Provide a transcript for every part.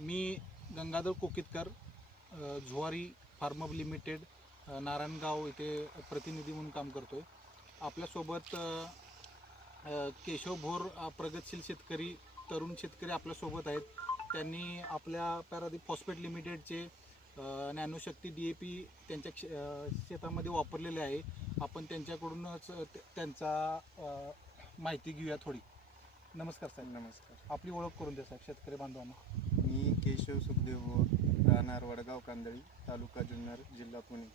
मी Gangadhar Kokitkar, Zuari farmer limited, Narayangaon इथे प्रतिनिधी म्हणून काम करतो आहे. आपल्यासोबत केशव भोर, प्रगतशील शेतकरी, तरुण शेतकरी आपल्यासोबत आहेत. त्यांनी आपल्या पॅरादीप फॉस्फेट लिमिटेडचे नॅनोशक्ती DAP त्यांच्या शेतामध्ये वापरलेले आहे. आपण त्यांच्याकडूनच त्यांचा माहिती घेऊया थोडी. नमस्कार साहेब. नमस्कार. आपली ओळख करून द्या साहेब शेतकरी बांधवांना. मी केशव सुखदेव भोर, राहणार वडगाव कांदळी, तालुका जुन्नर, जिल्हा पुणे.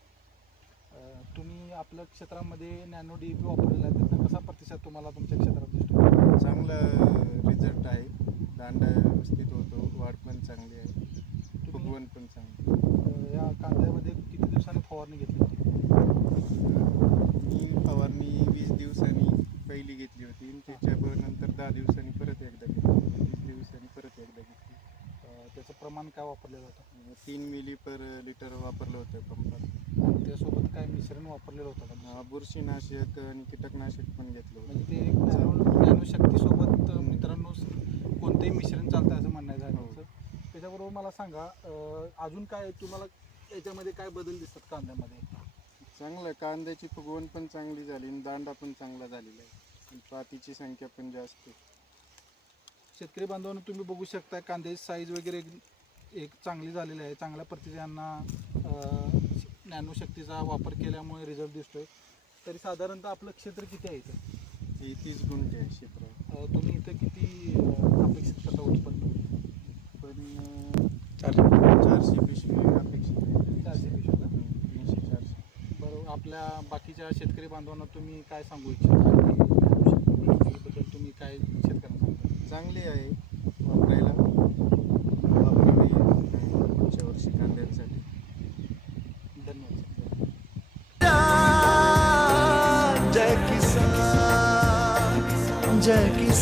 तुम्ही आपल्या क्षेत्रामध्ये नॅनो DAP वापरलेला आहे, त्याचा कसा प्रतिसाद तुम्हाला तुमच्या क्षेत्रात दिसतो? चांगला रिझल्ट आहे. दांडा व्यवस्थित होतो, वाढ पण चांगली आहे, फुगवण पण चांगली. या कांद्यामध्ये किती दिवसांनी फवारणी घेतली होती? मी फवारणी 20 दिवसांनी पहिली घेतली होती आणि त्याच्यानंतर 10 दिवसांनी परत एकदा घेतली, 20 दिवसांनी परत एकदा घेतली. त्याचं प्रमाण काय वापरलेलं होतं? 3 मिली पर लिटर वापरलं होतं पंपात. आणि त्यासोबत काय मिश्रण वापरलेलं होतं का? बुरशीनाशक आणि कीटकनाशक पण घेतलं होतं. म्हणजे ते नॅनोशक्तीसोबत मित्रांनो कोणतंही मिश्रण चालतं असं म्हणायचं आहे तुमचं. त्याच्याबरोबर मला सांगा, अजून काय तुम्हाला याच्यामध्ये काय बदल दिसतात कांद्यामध्ये? चांगलं, कांद्याची फुगवण पण चांगली झाली आणि दांडा पण चांगला झालेला आहे आणि पातीची संख्या पण जास्त आहे. शेतकरी बांधवांनो, तुम्ही बघू शकता कांद्याची साईज वगैरे एक चांगली झालेली आहे. चांगल्या प्रतीच्यांना नॅनोशक्तीचा वापर केल्यामुळे रिझल्ट दिसतोय. तरी साधारणतः आपलं क्षेत्र किती आहे इथं? 30 गुंठे आहे क्षेत्र. तुम्ही इथं किती अपेक्षित करता उत्पन्न? पण 400 पिशवी अपेक्षित आहे. 400 पिशवी का? 300-400. बरोबर. आपल्या बाकीच्या शेतकरी बांधवांना तुम्ही काय सांगू इच्छिता? बद्दल तुम्ही काय शेतकऱ्यांना सांगता? चांगली आहे वापरायला, वापरावी पुढच्या वर्षी कांद्यांसाठी. धन्यवाद. जय किसान, जय किसान.